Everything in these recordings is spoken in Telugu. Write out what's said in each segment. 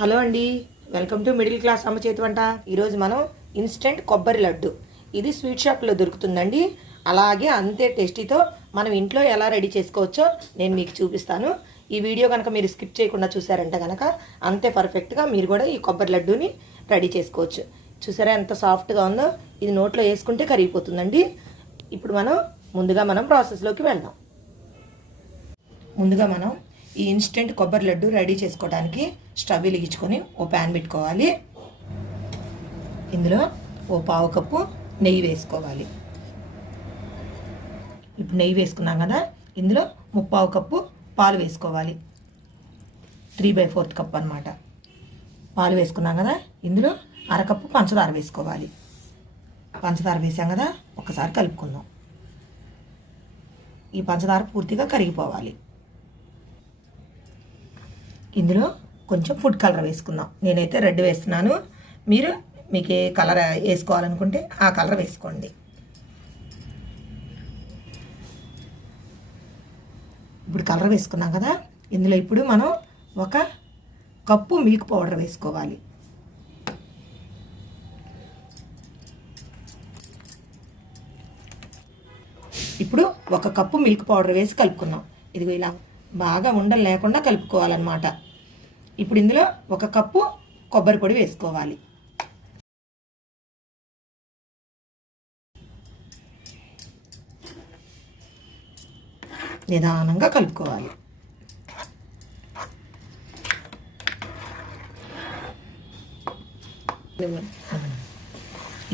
హలో అండి, వెల్కమ్ టు మిడిల్ క్లాస్ అమ్మ చేతి వంట. ఈరోజు మనం ఇన్స్టెంట్ కొబ్బరి లడ్డు, ఇది స్వీట్ షాప్లో దొరుకుతుందండి. అలాగే అంతే టేస్టీతో మనం ఇంట్లో ఎలా రెడీ చేసుకోవచ్చో నేను మీకు చూపిస్తాను. ఈ వీడియో కనుక మీరు స్కిప్ చేయకుండా చూసారంటే కనుక అంతే పర్ఫెక్ట్గా మీరు కూడా ఈ కొబ్బరి లడ్డూని రెడీ చేసుకోవచ్చు. చూసారా ఎంత సాఫ్ట్గా ఉందో, ఇది నోట్లో వేసుకుంటే కరిగిపోతుందండి. ఇప్పుడు ముందుగా మనం ప్రాసెస్లోకి వెళ్దాం. ముందుగా మనం ఈ ఇన్స్టెంట్ కొబ్బరి లడ్డు రెడీ చేసుకోవడానికి స్టవ్ వెలిగించుకొని ఓ ప్యాన్ పెట్టుకోవాలి. ఇందులో ఓ పావు కప్పు నెయ్యి వేసుకోవాలి. ఇప్పుడు నెయ్యి వేసుకున్నాం కదా, ఇందులో ముప్పావు కప్పు పాలు వేసుకోవాలి. 3/4 కప్ అనమాట. పాలు వేసుకున్నాం కదా, ఇందులో అరకప్పు పంచదార వేసుకోవాలి. పంచదార వేసాం కదా, ఒకసారి కలుపుకుందాం. ఈ పంచదార పూర్తిగా కరిగిపోవాలి. ఇందులో కొంచెం ఫుడ్ కలర్ వేసుకుందాం. నేనైతే రెడ్ వేస్తున్నాను. మీకు ఏ కలర్ వేసుకోవాలనుకుంటే ఆ కలర్ వేసుకోండి. ఇప్పుడు కలర్ వేసుకున్నాం కదా, ఇందులో ఇప్పుడు మనం 1 కప్పు మిల్క్ పౌడర్ వేసుకోవాలి. ఇప్పుడు 1 కప్పు మిల్క్ పౌడర్ వేసి కలుపుకున్నాం. ఇదిగో ఇలా బాగా ఉండలు లేకుండా కలుపుకోవాలన్నమాట. ఇప్పుడు ఇందులో 1 కప్పు కొబ్బరి పొడి వేసుకోవాలి. నిదానంగా కలుపుకోవాలి.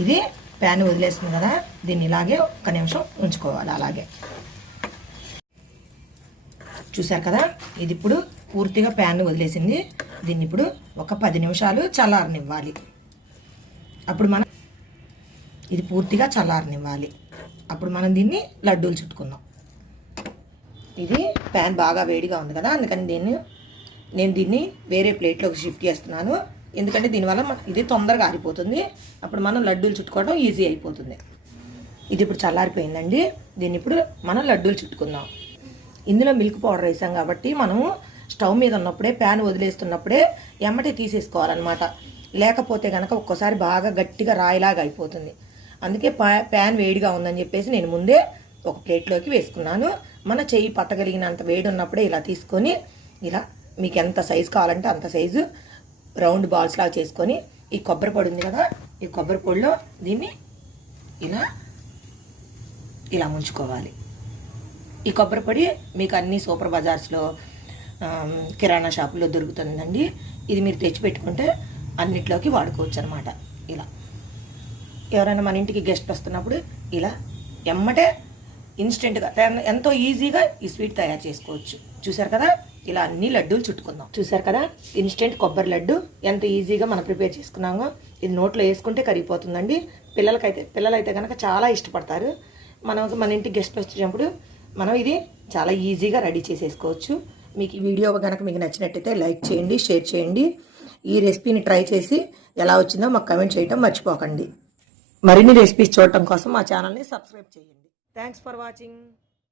ఇది ప్యాన్ వదిలేస్తుంది కదా, దీన్ని ఇలాగే 1 నిమిషం ఉంచుకోవాలి. అలాగే చూసారు కదా, ఇది ఇప్పుడు పూర్తిగా ప్యాన్ వదిలేసింది. దీన్ని ఇప్పుడు ఒక 10 నిమిషాలు చల్లారనివ్వాలి. అప్పుడు ఇది పూర్తిగా చల్లారనివ్వాలి. అప్పుడు మనం దీన్ని లడ్డూలు చుట్టుకుందాం. ఇది ప్యాన్ బాగా వేడిగా ఉంది కదా, అందుకని నేను దీన్ని వేరే ప్లేట్లోకి షిఫ్ట్ చేస్తున్నాను. ఎందుకంటే దీనివల్ల ఇది తొందరగా ఆరిపోతుంది. అప్పుడు మనం లడ్డూలు చుట్టుకోవడం ఈజీ అయిపోతుంది. ఇది ఇప్పుడు చల్లారిపోయిందండి. దీన్ని ఇప్పుడు మనం లడ్డూలు చుట్టుకుందాం. ఇందులో మిల్క్ పౌడర్ వేసాం కాబట్టి మనము స్టవ్ మీద ఉన్నప్పుడే ప్యాన్ వదిలేస్తున్నప్పుడే ఎమ్మటే తీసేసుకోవాలన్నమాట. లేకపోతే కనుక ఒక్కోసారి బాగా గట్టిగా రాయిలాగా అయిపోతుంది. అందుకే ప్యాన్ వేడిగా ఉందని చెప్పేసి నేను ముందే ఒక ప్లేట్లోకి వేసుకున్నాను. మన చెయ్యి పట్టగలిగినంత వేడి ఉన్నప్పుడే ఇలా తీసుకొని, ఇలా మీకు ఎంత సైజు కావాలంటే అంత సైజు రౌండ్ బాల్స్ లాగా చేసుకొని, ఈ కొబ్బరి పొడి ఉంది కదా, ఈ కొబ్బరి పొడిలో దీన్ని ఇలా ముంచుకోవాలి. ఈ కొబ్బరి పొడి మీకు అన్ని సూపర్ బజార్స్లో, కిరాణా షాపుల్లో దొరుకుతుందండి. ఇది మీరు తెచ్చిపెట్టుకుంటే అన్నిట్లోకి వాడుకోవచ్చు అనమాట. ఇలా ఎవరైనా మన ఇంటికి గెస్ట్ వస్తున్నప్పుడు ఇలా ఎమ్మటే ఇన్స్టెంట్గా ఎంతో ఈజీగా ఈ స్వీట్ తయారు చేసుకోవచ్చు. చూసారు కదా, ఇలా అన్ని లడ్డూలు చుట్టుకుందాం. చూసారు కదా, ఇన్స్టెంట్ కొబ్బరి లడ్డు ఎంత ఈజీగా మనం ప్రిపేర్ చేసుకున్నామో. ఇది నోట్లో వేసుకుంటే కరిగిపోతుందండి. పిల్లలైతే కనుక చాలా ఇష్టపడతారు. మన ఇంటికి గెస్ట్ వచ్చినప్పుడు మనం ఇది చాలా ఈజీగా రెడీ చేసేసుకోవచ్చు. మీకు ఈ వీడియో కనుక మీకు నచ్చినట్టయితే లైక్ చేయండి, షేర్ చేయండి. ఈ రెసిపీని ట్రై చేసి ఎలా వచ్చిందో మాకు కమెంట్ చేయడం మర్చిపోకండి. మరిన్ని రెసిపీస్ చూడటం కోసం మా ఛానల్ని సబ్స్క్రైబ్ చేయండి. Thanks for watching.